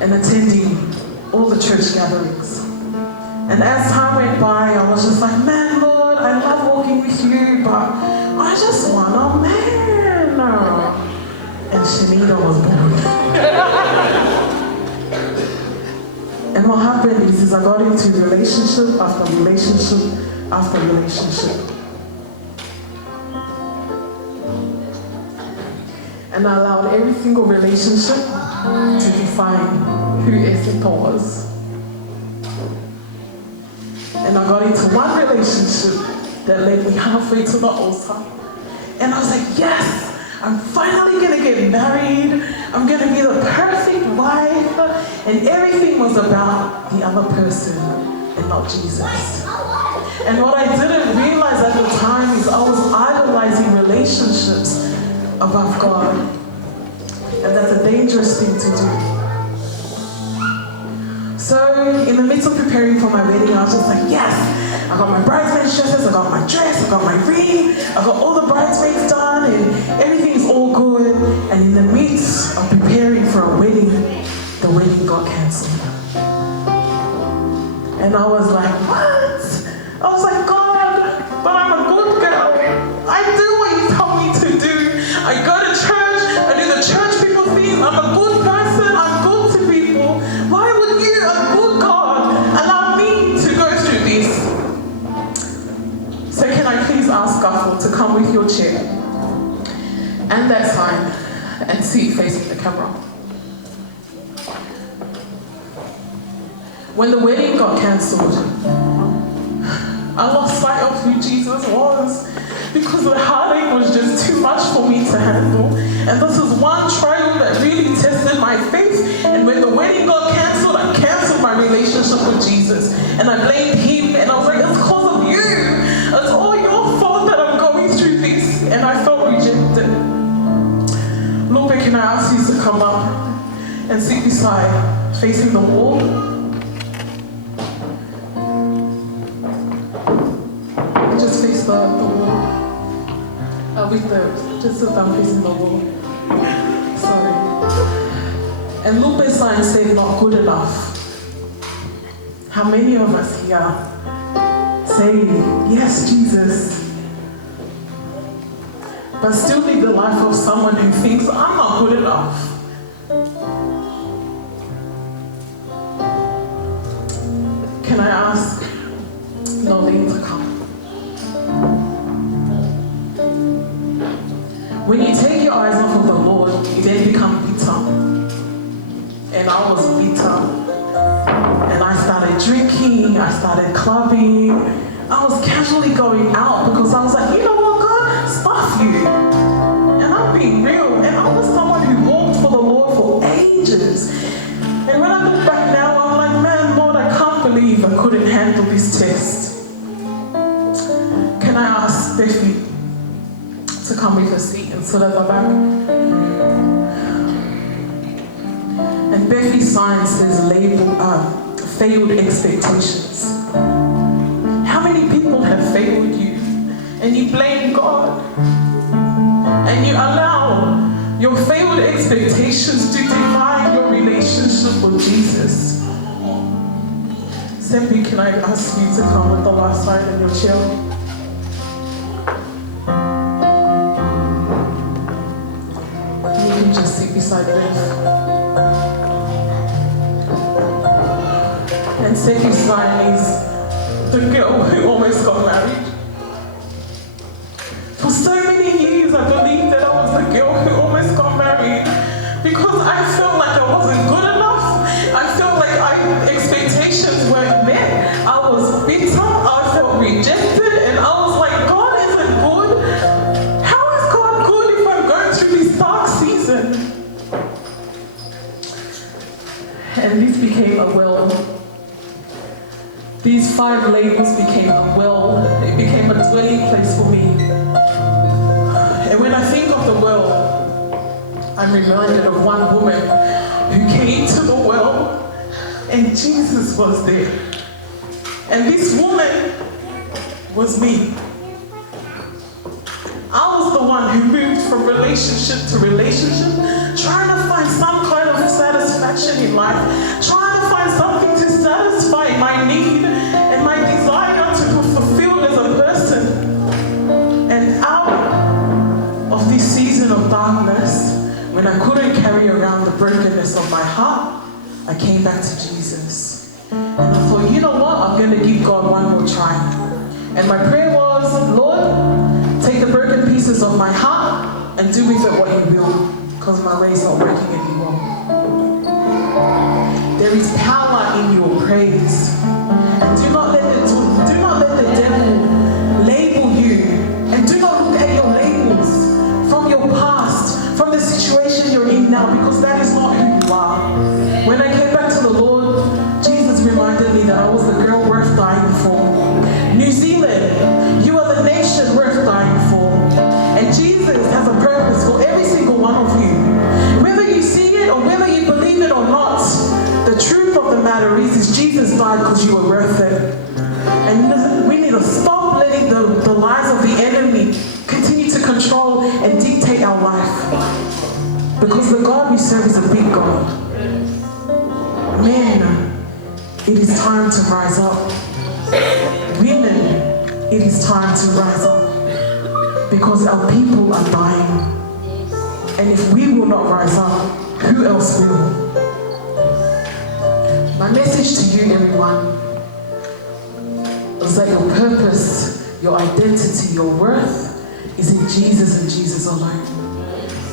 and attending all the church gatherings. And as time went by, I was just like, man, Lord, I love walking with you, but I just want a man. And Shanita was born. And what happened is I got into relationship after relationship after relationship. And I allowed every single relationship to define who Esther was. And I got into one relationship that led me halfway to the altar. And I was like, yes, I'm finally going to get married. I'm going to be the perfect wife. And everything was about the other person and not Jesus. And what I didn't realize at the time is I was idolizing relationships above God. And that's a dangerous thing to do. So in the midst of preparing for my wedding, I was just like, yes, I got my bridesmaid dresses, I got my dress, I got my ring, I got all the bridesmaids done, and everything's all good. And in the midst of preparing for a wedding, the wedding got cancelled. And I was like, what? I was like, God, but I'm a good girl. I do what you tell me to do. I go to church, I do the church people thing, I'm a good person, I'm good to people. Why would you, a good God, allow me to go through this? So can I please ask Gaffel to come with your chair and that sign and see facing the camera? When the wedding got cancelled, I lost sight of who Jesus was because the heartache was just too much for me to handle. And this is one trial that really tested my faith. And when the wedding got cancelled, I cancelled my relationship with Jesus. And I blamed him, and I was like, it's because of you. It's all your fault that I'm going through this. And I felt rejected. Lupe, can I ask you to come up and sit beside, facing the wall? Just face the wall. Just sit down facing the wall. Sorry. And Lupe's sign said, not good enough. How many of us here say, yes, Jesus, but still live the life of someone who thinks, I'm not good enough? Can I ask Nolene to come? When you take your eyes off of the Lord, you then become bitter. And I was bitter. And I started drinking, I started clubbing. I was casually going out because I was like, you know what, God, stuff you. And I'm being real. And I was someone who walked for the Lord for ages. And when I look back now, I'm like, man, Lord, I can't believe I couldn't handle this test. Can I ask Steffi to come with her seat and sit at the back? And Becky's sign says failed expectations. How many people have failed you and you blame God and you allow your failed expectations to define your relationship with Jesus? Steffi, can I ask you to come with the last sign in your chair? Just sit beside Beth. And Steffi's sign is the girl who almost got married. For so many years I believed that I was the girl who almost got married because I felt like I wasn't good enough. I felt like expectations weren't met. I was bitter, I felt rejected, and I was like, God isn't good. How is God good if I'm going through this dark season? And this became a well. These 5 labels became a well. It became a dwelling place for me. And when I think of the well, I'm reminded of one woman who came to the well and Jesus was there. And this woman was me. I was the one who moved from relationship to relationship, trying to find some kind of satisfaction in life, purpose of my heart, I came back to Jesus. And I thought, you know what? I'm going to give God one more try. And my prayer was, Lord, take the broken pieces of my heart and do with it what you will, because my way is not working anymore. There is power in your praise. And do not let the devil label you. And do not look at your labels from your past, from the situation you're in now, because that is not who you are. When I came back to the Lord, Jesus reminded me that I was the girl worth dying for. New Zealand, you are the nation worth dying for. And Jesus has a purpose for every single one of you. Whether you see it or whether you believe it or not, the truth of the matter is Jesus died because you were worth it. And we need to stop letting the lies of the enemy continue to control and dictate our life. Because the God we serve is a big God. Men, it is time to rise up. Women, it is time to rise up. Because our people are dying. And if we will not rise up, who else will? My message to you, everyone, is that your purpose, your identity, your worth is in Jesus and Jesus alone.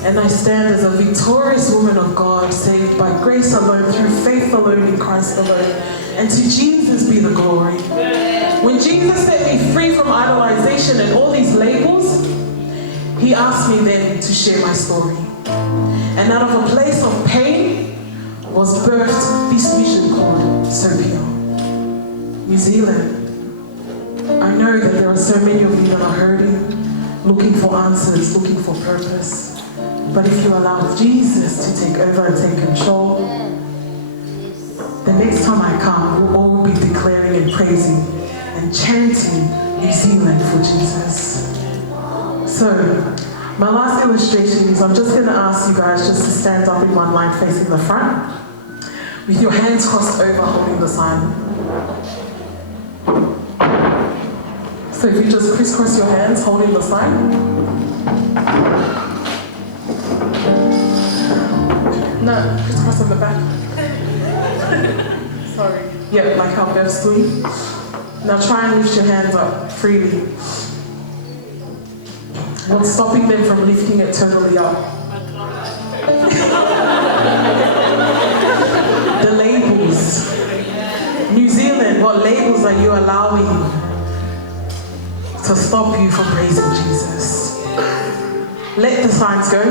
And I stand as a victorious woman of God, saved by grace alone, through faith alone, in Christ alone. And to Jesus be the glory. When Jesus set me free from idolization and all these labels, he asked me then to share my story. And out of a place of pain was birthed this vision called Sopia. New Zealand. I know that there are so many of you that are hurting, looking for answers, looking for purpose. But if you allow Jesus to take over and take control, the next time I come, we'll all be declaring and praising and chanting New Zealand for Jesus. So, my last illustration is I'm just going to ask you guys just to stand up in one line facing the front, with your hands crossed over holding the sign. So if you just crisscross your hands holding the sign. No, crisscross on the back. Sorry. Yep, like how Bev's doing. Now try and lift your hands up freely. What's stopping them from lifting it totally up? The labels. New Zealand, what labels are you allowing to stop you from praising Jesus? Let the signs go.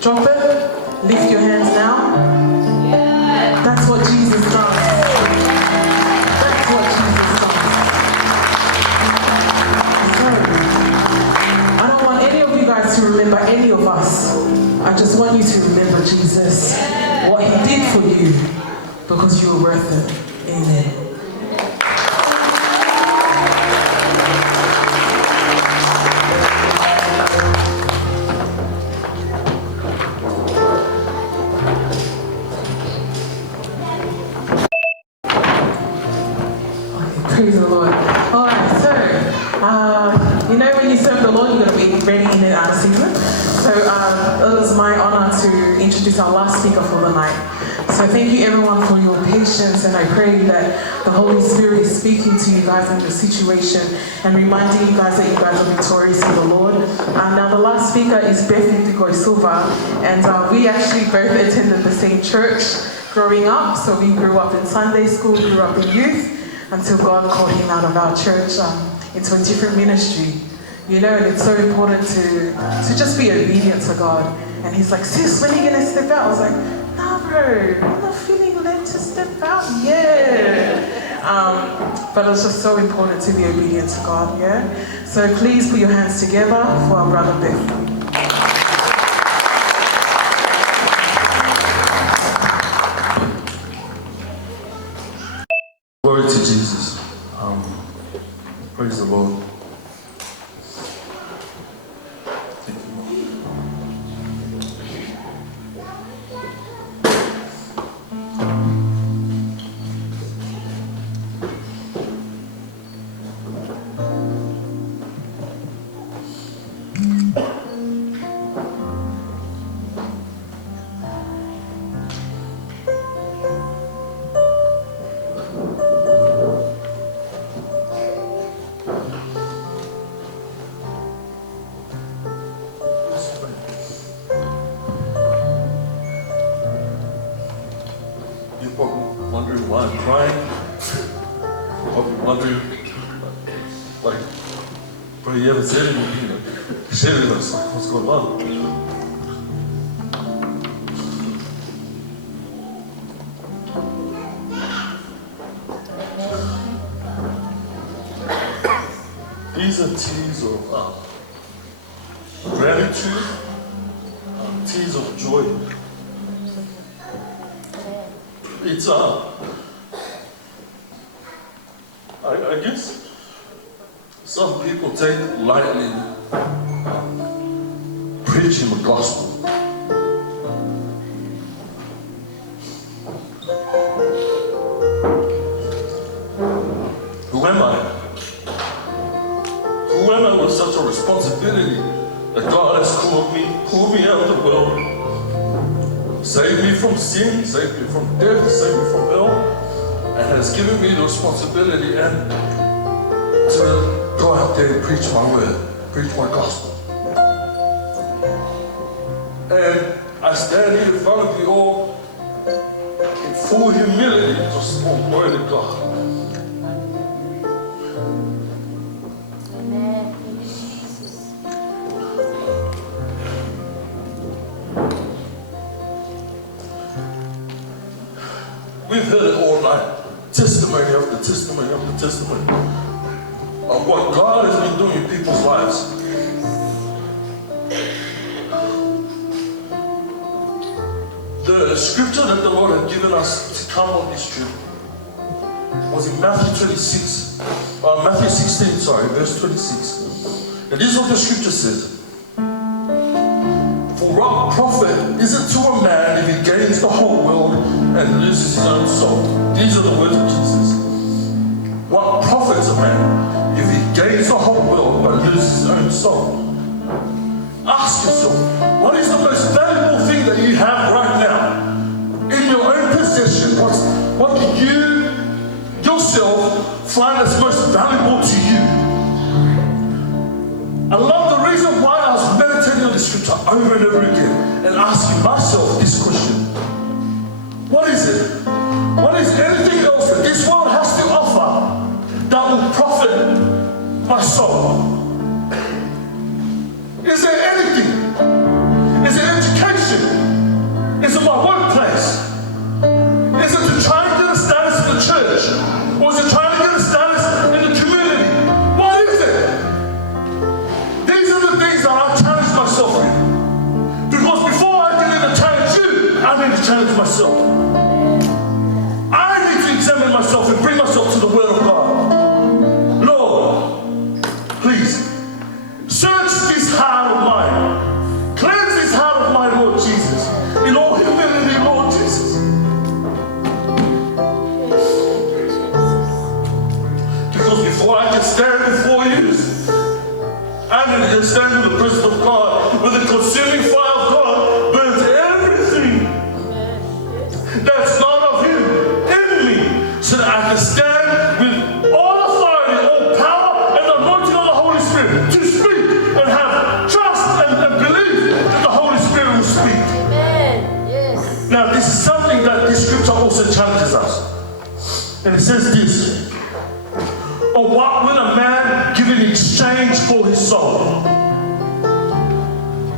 Drop it. Lift your hands now. That's what Jesus does. That's what Jesus does. So, I don't want any of you guys to remember any of us. I just want you to remember Jesus, what he did for you, because you were worth it. Amen. Praise the Lord. Alright, so, you know when you serve the Lord, you're going to be ready in and out of season. So, it was my honor to introduce our last speaker for the night. So thank you everyone for your patience, and I pray that the Holy Spirit is speaking to you guys in your situation and reminding you guys that you guys are victorious in the Lord. Now the last speaker is Bethany Silva, and we actually both attended the same church growing up. So we grew up in Sunday school, grew up in youth, until God called him out of our church into a different ministry. You know, and it's so important to just be obedient to God. And he's like, sis, when are you going to step out? I was like, nah, bro, I'm not feeling led to step out yet. But it's just so important to be obedient to God, yeah? So please put your hands together for our brother Beth. Glory to Jesus. Praise the Lord. Thank you, Lord. you're probably wondering why I'm crying. You're probably wondering, like, but you haven't said anything, share with us, like, what's going on? These are tears of gratitude, tears of joy. It's I guess some people take lightly preaching the gospel. Who am I? Who am I with such a responsibility that God has pulled me out of the world, saved me from sin, saved me from death, saved me from hell, and has given me the responsibility and to go out there and preach my word, preach my gospel. And I stand here in front of you all in full humility, just for glory to God. We've heard it all night, testimony after testimony after testimony of what God has been doing in people's lives. The scripture that the Lord had given us to come on this trip was in Matthew 16, verse 26. And this is what the scripture says. For what profit is it to a man if he gains the whole world and loses his own soul? These are the words of Jesus. What profits a man if he gains the whole world but loses his own soul? Ask yourself, what is the most valuable thing that you have right now? In your own possession, what do you yourself find as most valuable to you? I love the reason why I was meditating on the scripture over and over again and asking myself this question. What is it? What is anything else that this world has to offer that will profit my soul? Is there anything? Is it education? Is it my workplace? Is it to try and get a status in the church? Or is it trying to get a status in the community? What is it? These are the things that I challenge myself with. Because before I can even challenge you, I need to challenge myself. I need to examine myself and bring myself to the Word of God. Lord, please, search this heart of mine. Cleanse this heart of mine, Lord Jesus. In all humility, Lord Jesus. Because before I can stand before you, I need to stand in the presence of God with the consuming fire of God burns everything that's not of Him in me, so that I can stand with all authority, all power, and the anointing of the Holy Spirit to speak and have trust and belief that the Holy Spirit will speak. Amen. Yes. Now, this is something that this scripture also challenges us. And it says this. Or what will a man give in exchange for his soul?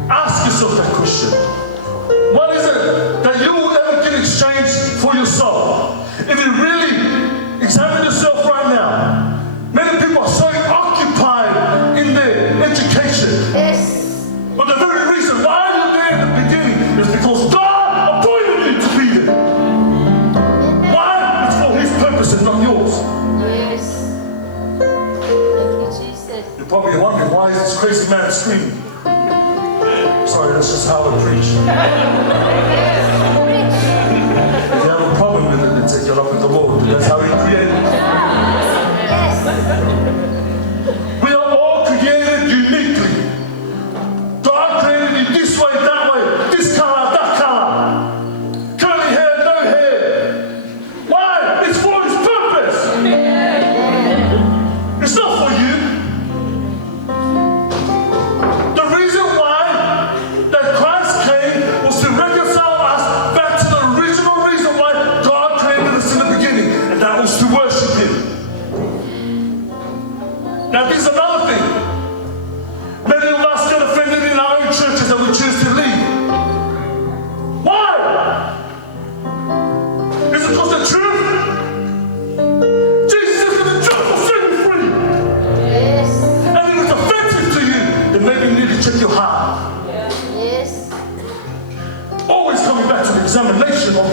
Ask yourself that question. What is it that you will ever give in exchange for your soul? If you really examine yourself right now, many people are so occupied in their education. Yes. But the very reason why you're there in the beginning is because God appointed you to be there. Why? It's for His purpose and not yours. Yes. Thank you, Jesus. You're probably wondering, why is this crazy man screaming? Sorry, that's just how I preach. If you have a problem with it, then take it up with the Lord. That's how He created it. Yes. We are all created uniquely. God created you this way, that way, this color, that color. Curly hair, no hair. Why? It's for His purpose. It's not for you. The reason why that Christ came was to reconcile us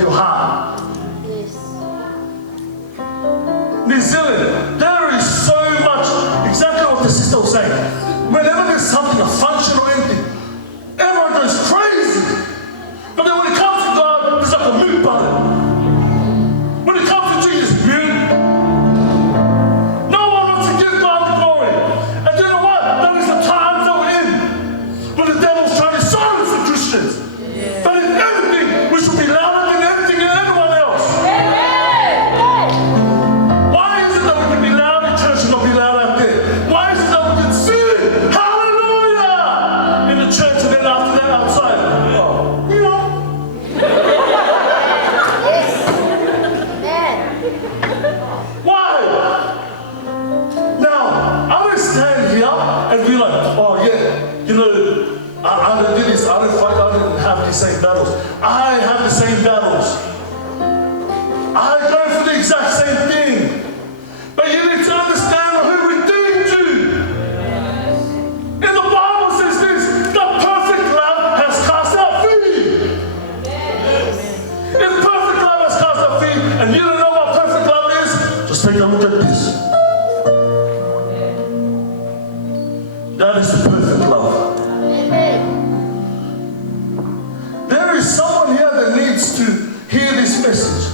your heart. Yes. New Zealand, there is so much, exactly what the sister was saying. Whenever there's something, a function or anything, everyone goes crazy. But then when it comes to God, there's like a mute button. When it comes to Jesus, mute. No one wants to give God the glory. And you know what? That is the times that we're in. When the devil's trying to silence the Christians. Yeah. But in everything, we should be louder than everything and everyone else. Why is it that we can be loud in church and not be loud out there? Why is it that we can sing hallelujah in the church and then after that outside? Oh, you know. Yes. Amen. Why? Now, I would stand here and be like, oh yeah, you know, I don't do this, I don't fight, I don't have these same battles. I have the same battles. I go for the exact same thing. But you need to understand who we do to. And the Bible says this, the perfect love has cast out fear. If perfect love has cast out fear, and you don't know what perfect love is, just take a look at this. That is the perfect love. Amen. There is someone here that needs to hear this message.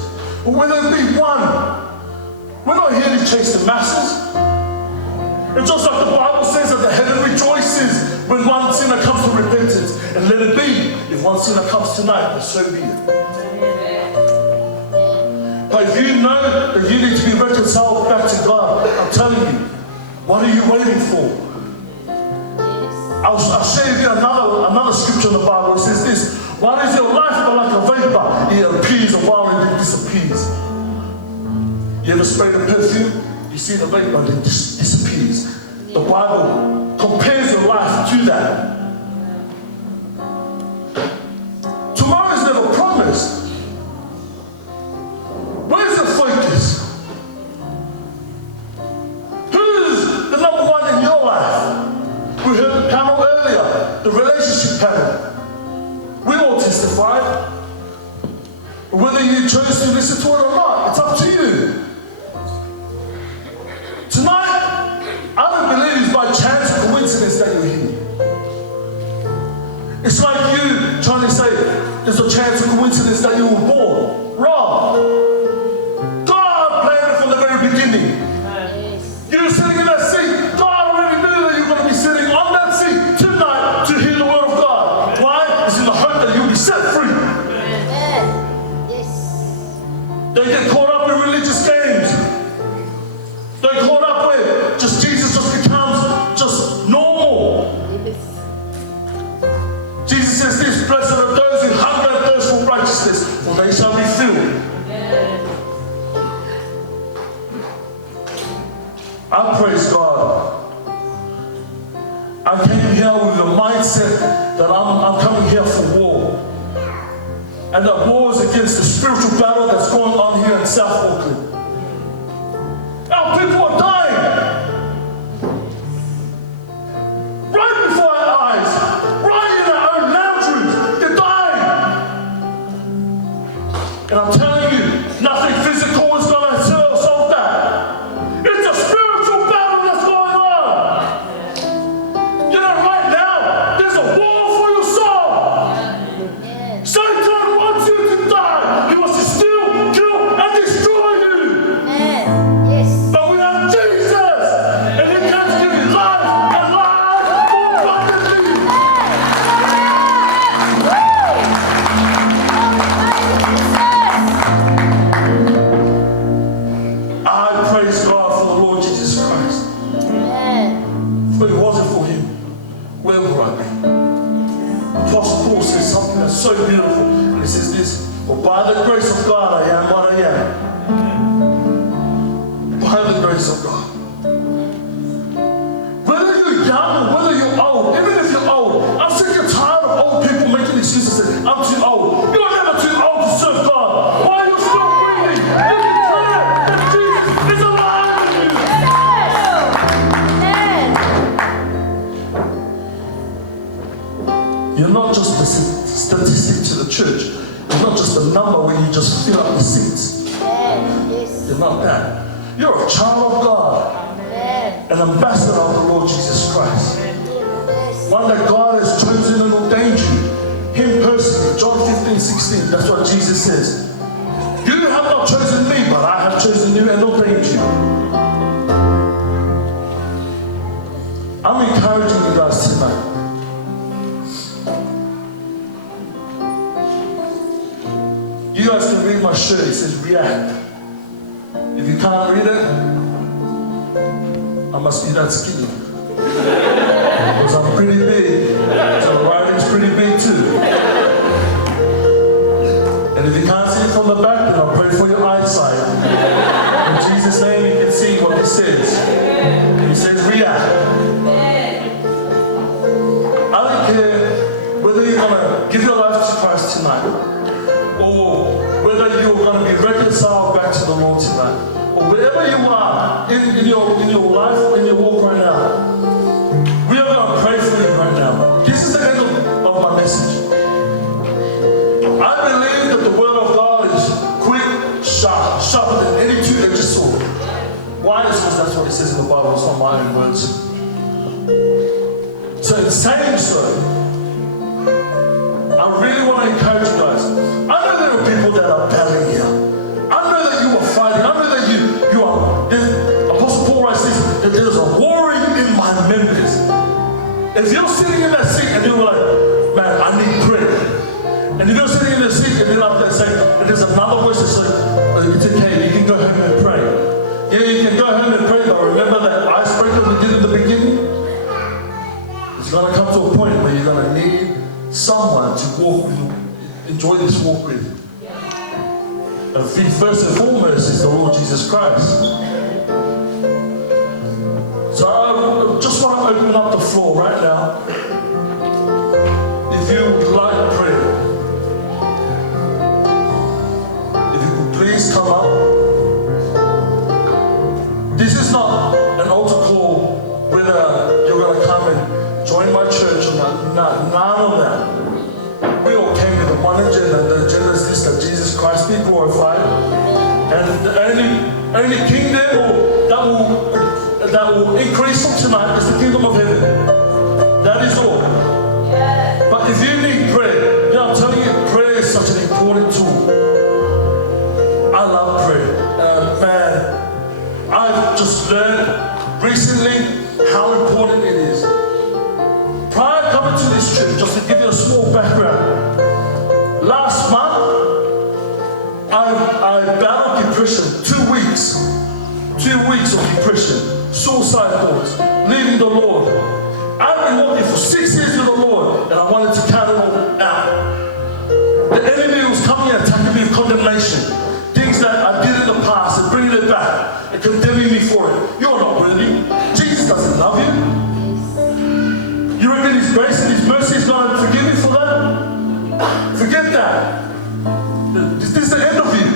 Or whether it be one. We're not here to chase the masses. It's just like the Bible says that the heaven rejoices when one sinner comes to repentance. And let it be. If one sinner comes tonight, then so be it. But if you know that you need to be reconciled back to God, I'm telling you, what are you waiting for? I'll share with you another scripture in the Bible. It says this, why is your life but like a vapor? It appears a while and then disappears. You ever sprayed a perfume? You see the vapor and it disappears. The Bible compares your life to that. Tomorrow is never promised. Where's your focus? Who's the number one in your life? We heard the panel earlier, the relationship panel. We all testified. Whether you chose to listen to it or not, it's up to you. Tonight, I don't believe it's by chance or coincidence that you're here. It's like you trying to say, there's a chance or coincidence that you were born. Wrong. God planned it from the very beginning. You're sitting in that seat. God already knew that you're going to be sitting on that seat tonight to hear the word of God. Why? It's in the hope that you'll be set free. Amen. Yes. They get caught up in religious games. They get caught up where just Jesus just becomes just normal. Yes. Jesus says this, blessed are those who hunger and thirst for righteousness, for they shall be filled. I praise God. I came here with the mindset that I'm coming here for war. And that war is against the spiritual battle that's going on here in South Auckland. Our people are dying. Right before our eyes. Right in our own lounge rooms. They're dying. And I'm telling you, nothing physical is going to solve that. It's a spiritual battle that's going on. You know, right now, there's a war for your soul. Yes. Satan wants you to die. He wants to steal, kill, and destroy you. Amen. Yes. But we have Jesus, and He can give you life and life more abundantly. I praise God for the Lord Jesus Christ. Amen. If it wasn't for Him, where would I be? Apostle Paul says something that's so beautiful. And he says this, well, by the grace of God, I am what I am. By the grace of God. Whether you're young or whether you're old, even if you're old, I'm sick and tired of old people making excuses and saying, I'm too old. You're never too old to serve God. Why are you still breathing? You declare that Jesus is alive in you. Amen. You're not just a statistic to the church. You're not just a number where you just fill up the seats. Amen. Yes. You're not that. You're a child of God, Amen. an ambassador of the Lord Jesus Christ. Yes. One that God has chosen and ordained you. Him personally. John 15:16. That's what Jesus says. You have not chosen me, but I have chosen you and ordained you. I'm encouraging you guys tonight. You guys can read my shirt. It says react. If you can't read it, I must be that skinny. Because I'm pretty big. So the writing's pretty big too. And if you can't see it from the back, then I'll pray for your eyesight. In Jesus' name, you can see what he says. He says react. I don't care whether you're going to give your life to Christ tonight, or whether you're going to be reconciled back to the Lord tonight, or wherever you are in your life or in your walk right now. We are going to pray for you right now. This is the end of my message. I believe that the word of God is quick, sharper than any two-edged sword. Why? Because that's what it says in the Bible. It's not my own words. So in saying so, I really want to encourage you guys. I know there are people that are battling here. I know that you are fighting. I know that you are. Apostle Paul writes this, that there's a warring in my members. If you're sitting in that seat and you're like, man, I need prayer. And if you're sitting in the seat and then after that saying, and there's another voice that says, oh, it's okay, you can go home and pray. Yeah, you can go home and pray, but remember that icebreaker we did in the beginning? It's going to come to a point where you're going to need someone to walk with you, enjoy this walk with. And first and foremost is the Lord Jesus Christ. So I just want to open up the floor right now. If you would like prayer, if you could please come up. This is not an altar call whether you're going to come and join my church or not. None of that. We all came with one agenda, and the agenda is this, that Jesus Christ be glorified. And the only kingdom that will increase from tonight is the kingdom of heaven. That is all. But if you need prayer, I'm telling you, prayer is such an important tool. I love prayer. Man, I've just learned recently how important it is. Prior to coming to this church, just to give you a small background, last month, I battled depression. 2 weeks. 2 weeks of depression, suicide thoughts, leaving the Lord. I've been walking for 6 years with the Lord, and I wanted to count it all out. The enemy was coming and attacking me with condemnation. Things that I did in the past and bringing it back and condemning me for it. You're not worthy. Jesus doesn't love you. You reckon His grace and His mercy is going to forgive you for that? Forget that. This is the end of you.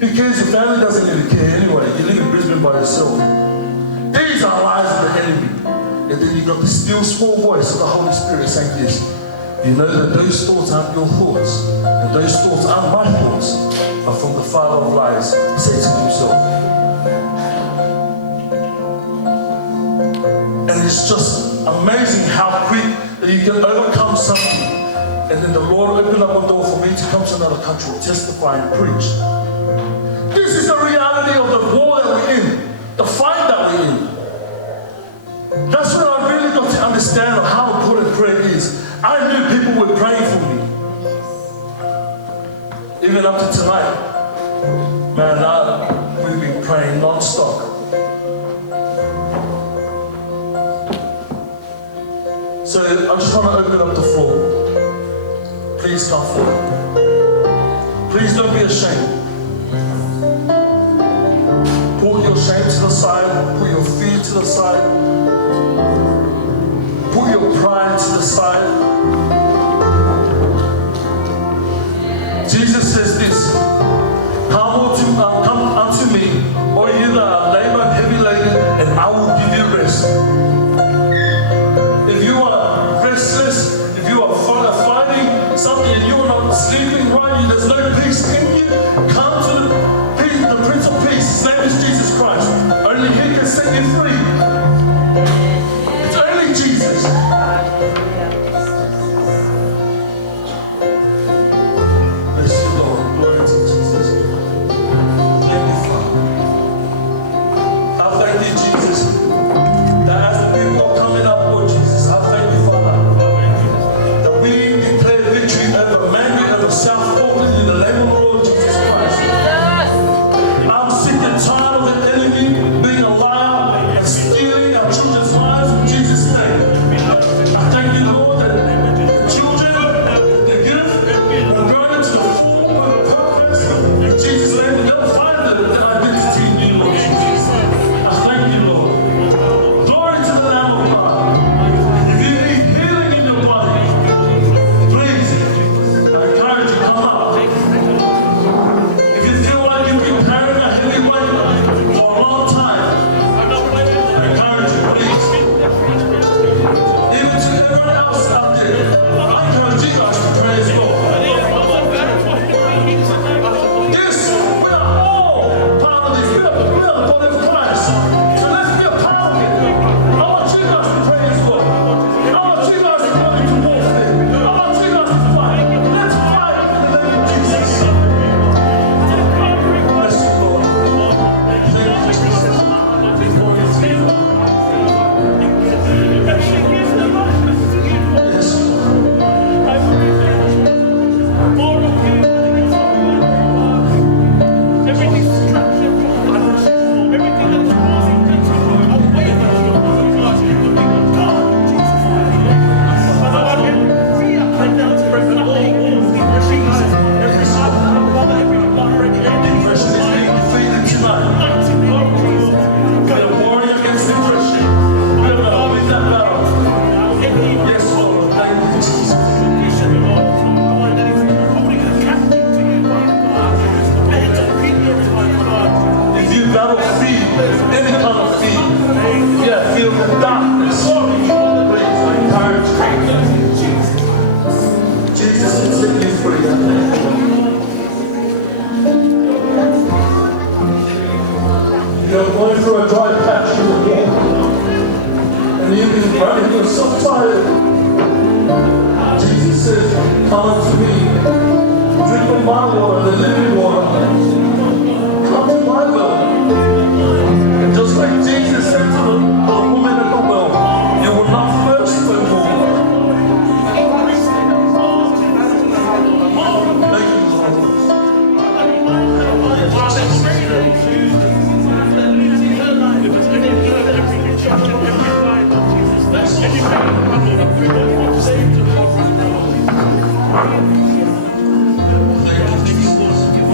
Who cares? Your family doesn't even care anyway. You live in Brisbane by yourself. These are lies of the enemy. And then you've got the still small voice of the Holy Spirit saying this. You know that those thoughts aren't your thoughts. And those thoughts aren't my thoughts. But from the Father of lies. He says to himself. And it's just amazing how quick that you can overcome something. And then the Lord opened up a door for me to come to another country, testify and preach. This is the reality of the war that we're in, the fight that we're in. That's when I really got to understand how important prayer is. I knew people were praying for me. Even up to tonight, man, we've been praying non-stop. So I just want to open up the floor. Please come forward. Please don't be ashamed. Put your shame to the side. Put your fear to the side. Put your pride to the side. Jesus says this, come unto me, all you that are labor and heavy laden, and I will give you rest. If you are restless, if you are fighting something and you are not sleeping right, there's no peace in you, tired. Jesus said, come unto me, drink of my water, the living water. Come to my well. And just like Jesus said to the woman at the well, you will not thirst no more. Thank you, Lord.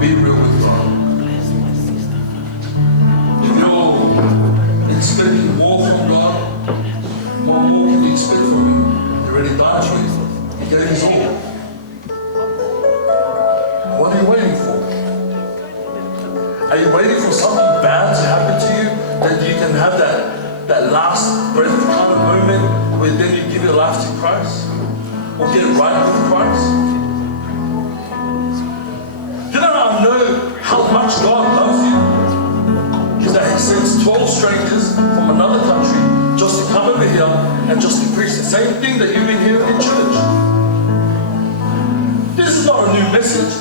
be real with God. If you're expecting more from God, what more can you expect from Him? He already died for you. He gave His all. What are you waiting for? Are you waiting for something bad to happen to you that you can have that last breath kind of moment where then you give your life to Christ? Or get right with Christ? You know how much God loves you? Is that He sends 12 strangers from another country just to come over here and just to preach the same thing that you've been hearing in church. This is not a new message.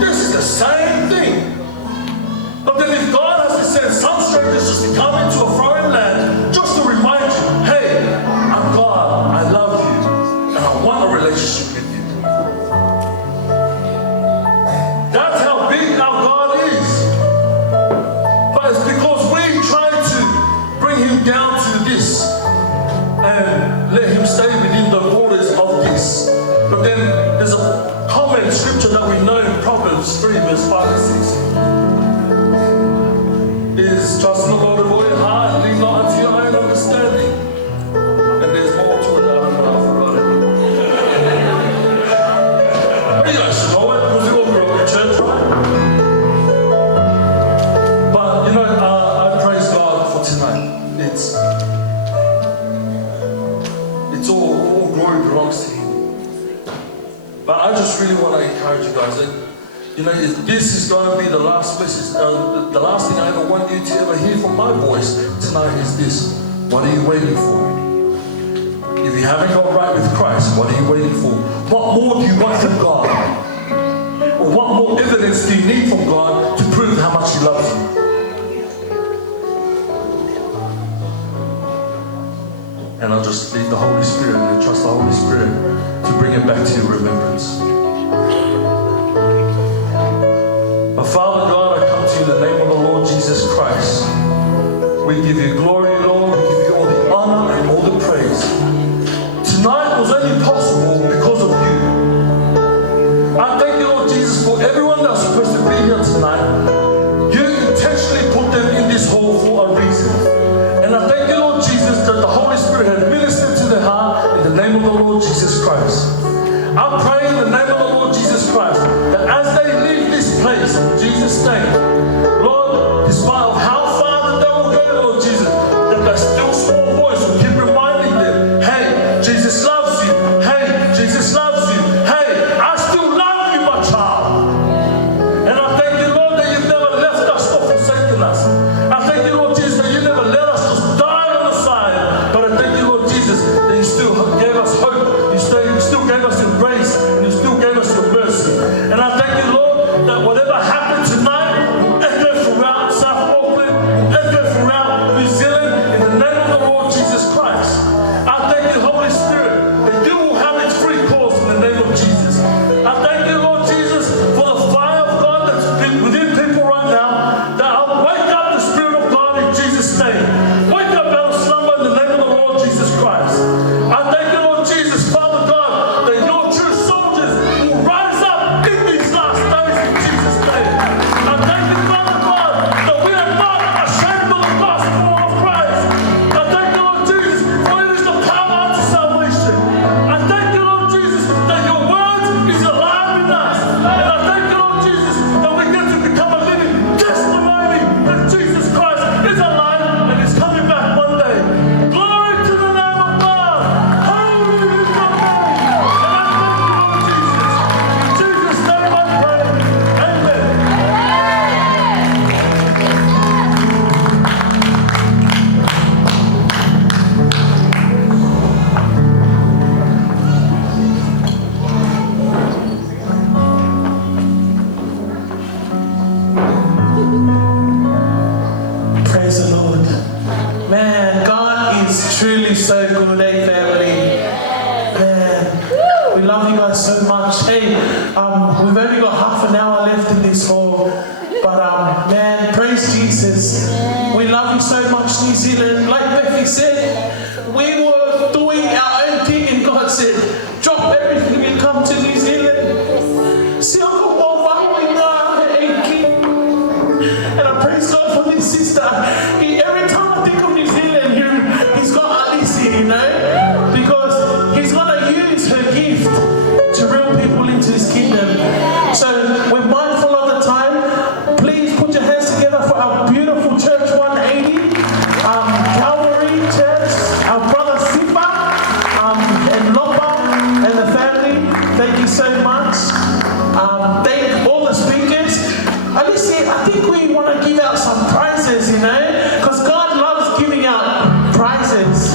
This is the same thing. But then if God has to send some strangers just to come into a foreign land just to remind you, hey, I'm God, I love you, and I want a relationship with you. That's how big our God is. But it's because we try to bring Him down to this and let Him stay within the borders of this. But then there's a common scripture that we know in Proverbs 3 verse 5 and 6. Is trust in the Lord with all your heart and lean not unto your own understanding. And there's more to it. I don't know, I forgot it. But you guys know it because we all grew up in church, right? But you know, I praise God for tonight. It's all glory belongs to Him. But I just really want to encourage you guys that, you know, if this is going to be the last message, the last thing I ever want you to ever hear from my voice tonight is this. What are you waiting for? If you haven't got right with Christ, what are you waiting for? What more do you want from God? Or what more evidence do you need from God to prove how much He loves you? And I'll just leave the Holy Spirit and trust the Holy Spirit to bring it back to your remembrance. Father God, I come to you in the name of the Lord Jesus Christ. We give you glory, Lord. We give you all the honor and all the praise. Tonight was only possible because of you. I thank you, Lord Jesus, for everyone that's supposed to be here tonight. You intentionally put them in this hall for a reason. And I thank you, Lord Jesus, that the Holy Spirit has ministered to their heart in the name of the Lord Jesus Christ. I pray in the name of the Lord Jesus Christ that as they leave this place, in Jesus' name, Lord, despite of how far that they will go, Lord Jesus, that that still small voice will keep reminding them, hey, Jesus loves you. Hey, Jesus loves you. Hey, I still love you, my child. And I thank you, Lord, that you've never left us or forsaken us. I thank you, Lord Jesus, that you never let us just die on the side. But I thank you, Lord Jesus, that you still gave us hope. You still gave us your grace, and you still gave us your mercy. And I thank you, Lord, that whatever happened tonight will echo throughout South Auckland think we want to give out some prizes, you know, because God loves giving out prizes.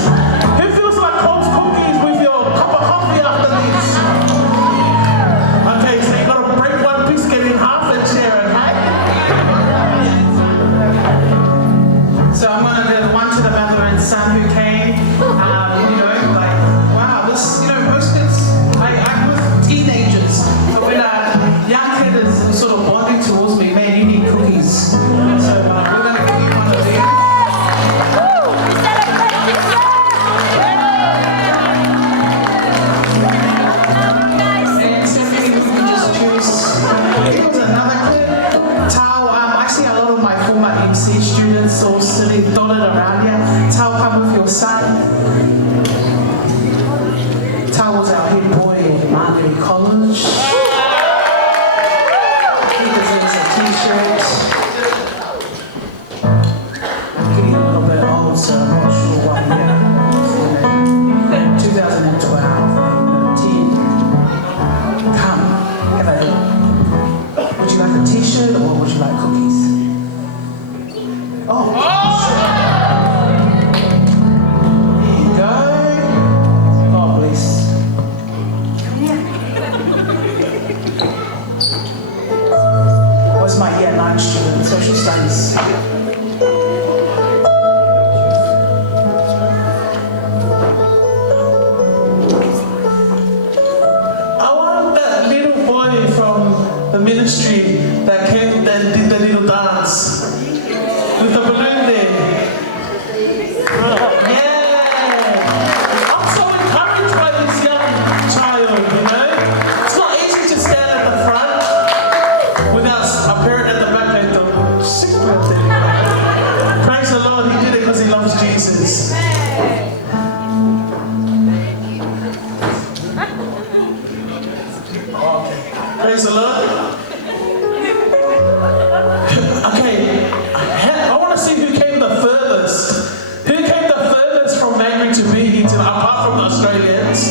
Who feels like Coles cookies with your cup of coffee after this? Okay, so you got to break one biscuit in half and share it, okay? So I'm going to give one to the mother and son who came. Wow, this, most kids, I'm with teenagers. But when a young kid is sort of bonding towards me, man, you need cookies. So we're going to give you one of these. And Stephanie, we can just choose. Here was another kid. Tao, I see a lot of my former MC students all sitting dotted around here. Tao, come with your son. Tao was our head boy at Marbury College. He deserves a t-shirt. I'm getting a little bit old, so I'm not sure what year. 2012. 10. Come, have a. Would you like a t-shirt or would you like cookies? Oh, sure. There you go. God bless. Was my year 9 student, social studies. I want that little boy from the ministry that came and did the little dance with the balloon there. Yeah! I'm so encouraged by this young child, you know? It's not easy to stand at the front without a parent at the back like the sick birthday. Praise the Lord, he did it because he loves Jesus. Praise the Lord. Okay, I want to see who came the furthest. Who came the furthest from Magri to be here tonight, apart from the Australians?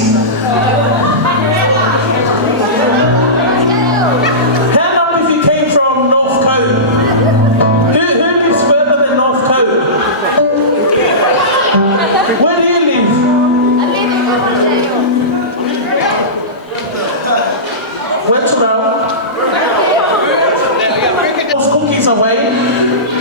Hand up if you came from North Coast. Who lives further than North Coast? Where do you live? Cookies away.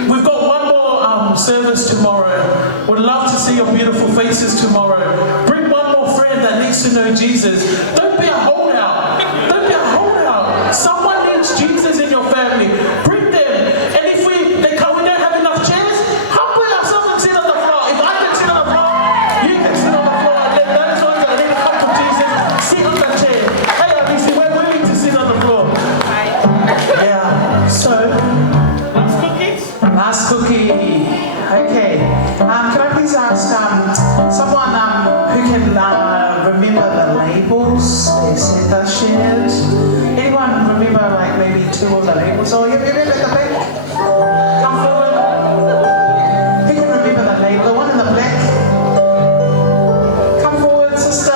We've got one more service tomorrow. Would love to see your beautiful faces tomorrow. Bring one more friend that needs to know Jesus. Don't be a holdout. Don't be a holdout. Someone needs Jesus in your family. Bring them. And if we don't have enough chairs, humble ourselves and sit on the floor. If I can sit on the floor, you can sit on the floor. And then those ones that need to come to Jesus, sit on the chair. Hey, Alicia, we're willing to sit on the floor. Yeah. So. Last cookie. Okay. Can I please ask someone who can remember the labels they sent us shared? Anyone remember like maybe 2 of the labels? Oh, you remember the back? Come forward. Who can remember the label? The one in the black? Come forward, sister.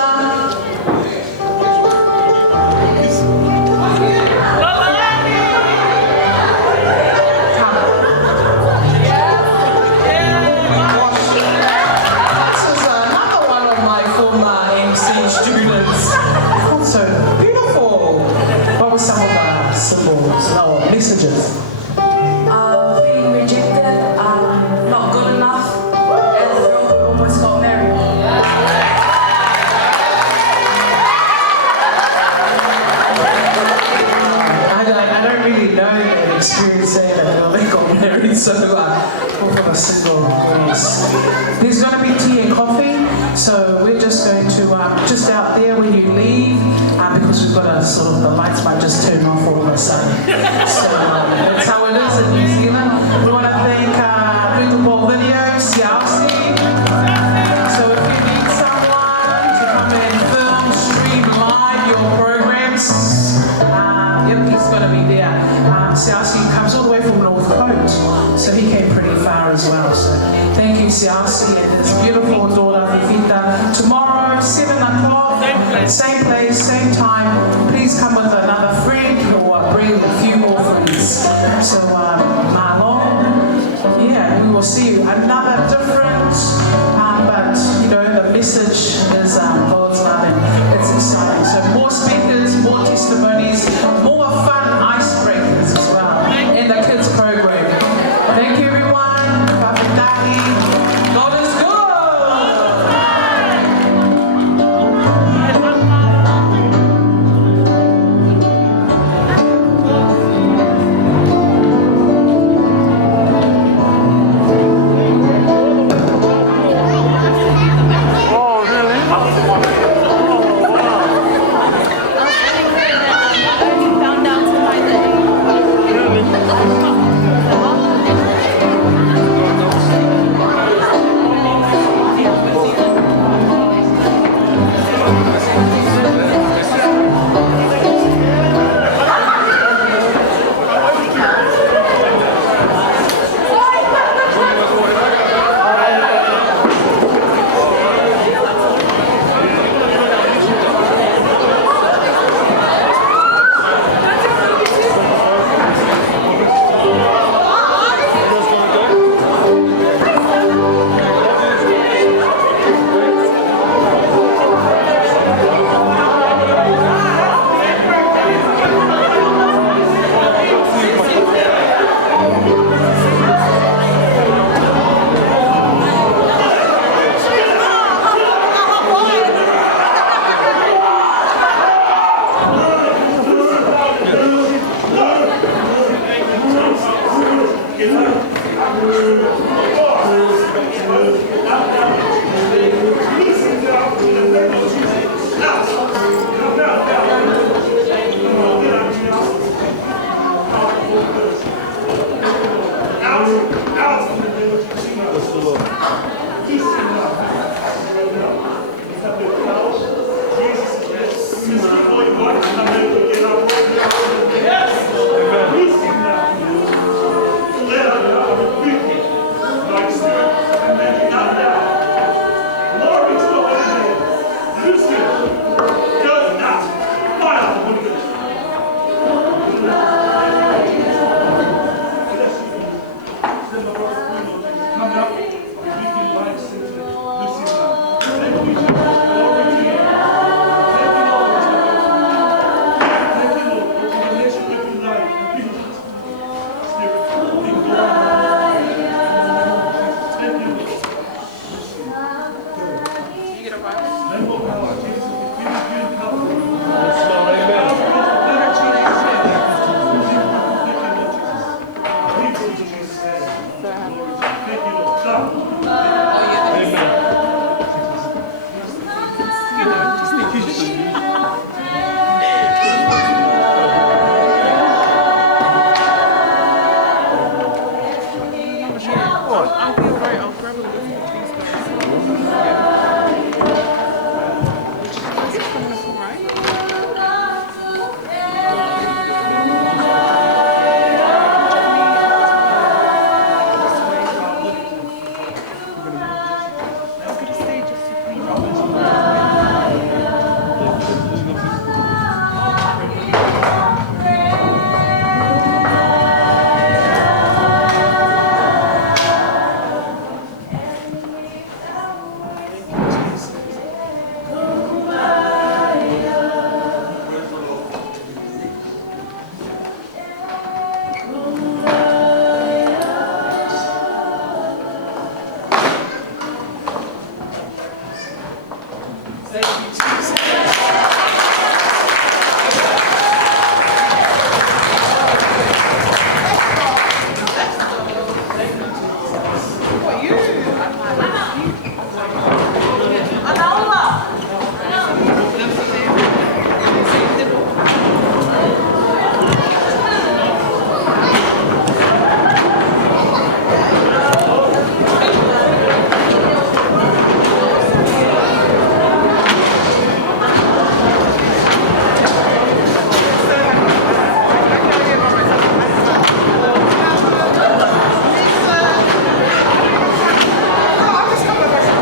Messages. Feeling rejected, not good enough, and the girl who almost got married. I don't really know the experience saying that they got married, so we're from a single place. There's going to be tea and coffee, so we're just going to, just out there when you leave, because we've got a sort of, the lights might just turn off all of a sudden. So that's how it is in New Zealand. We want to thank Beautiful Videos, Siasi. So if you need someone to come and film, stream live your programs, he's going to be there. Siasi comes all the way from North Coast, so he came pretty far as well. So thank you, Siasi, and his beautiful daughter, Vivita. Tomorrow, 7 o'clock, same place, same time. Please come with another